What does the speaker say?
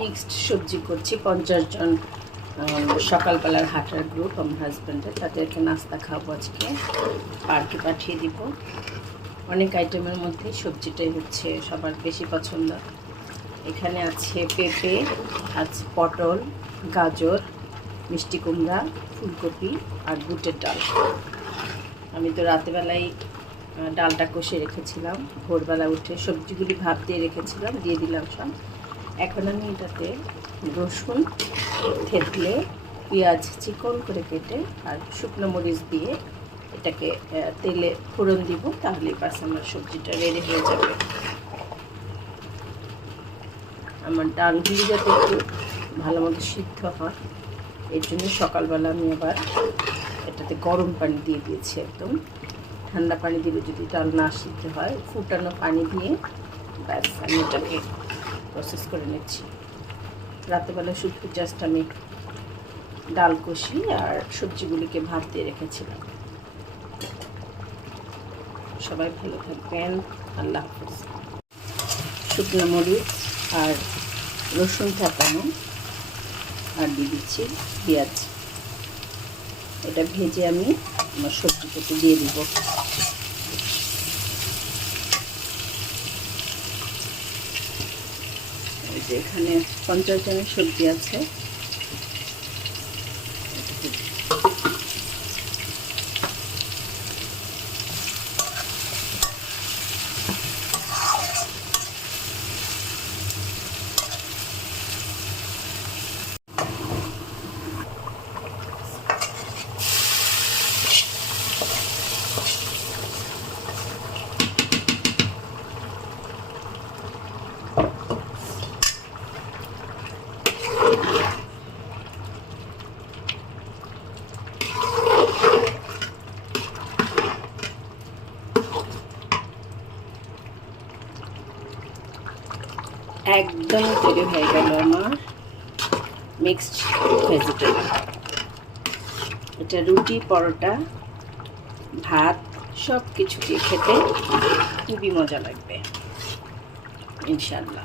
Mixed সবজি করছি 50 জন সকালবেলার হাঁটার গ্রুপ আমার হাজব্যান্ডের, তাদেরকে নাস্তা খাওয়াবো আজকে, পার্কে পাঠিয়ে দিব। অনেক আইটেমের মধ্যে সবজিটাই হচ্ছে সবার বেশি পছন্দ। এখানে আছে পেঁপে, আছে পটল, গাজর, মিষ্টি কুমড়া, ফুলকপি আর বুটের ডাল। আমি তো রাতেবেলায় ডালটা কষে রেখেছিলাম, ভোরবেলা উঠে সবজিগুলি ভাপ দিয়ে রেখেছিলাম, দিয়ে দিলাম সব। এখন আমি এটাতে রসুন থেতলে, পেঁয়াজ চিকন করে কেটে আর শুকনো মরিচ দিয়ে এটাকে তেলে ফোড়ন দিব, তাহলেই বাস আমার সবজিটা রেডি হয়ে যাবে। আমার ডালগুলি যাতে একটু ভালো মতো সিদ্ধ হয়, এর জন্য সকালবেলা আমি আবার এটাতে গরম পানি দিয়ে দিয়েছি। একদম ঠান্ডা পানি দিলে যদি ডাল না সিদ্ধ হয়, ফুটানো পানি দিয়ে ব্যাস আমি এটাকে প্রসেস করে নিচ্ছি। রাতেবেলা শুধু জাস্ট আমি ডাল কষি আর সবজিগুলিকে ভাপ দিয়ে রেখেছিলাম। সবাই ভালো থাকবেন, আল্লাহ হাফেজ। শুকনো মরিচ আর রসুন থাকানো আর দিয়ে দিচ্ছি পেঁয়াজ। এটা ভেজে আমি আমার সবজিটাকে দিয়ে দিব। এই যে এখানে 50 জনের সবজি আছে। একদম তৈরি হয়ে গেল আমার মিক্সড ভেজিটেবল। এটা রুটি, পরোটা, ভাত সব কিছু দিয়ে খেতে খুবই মজা লাগবে ইনশাআল্লাহ।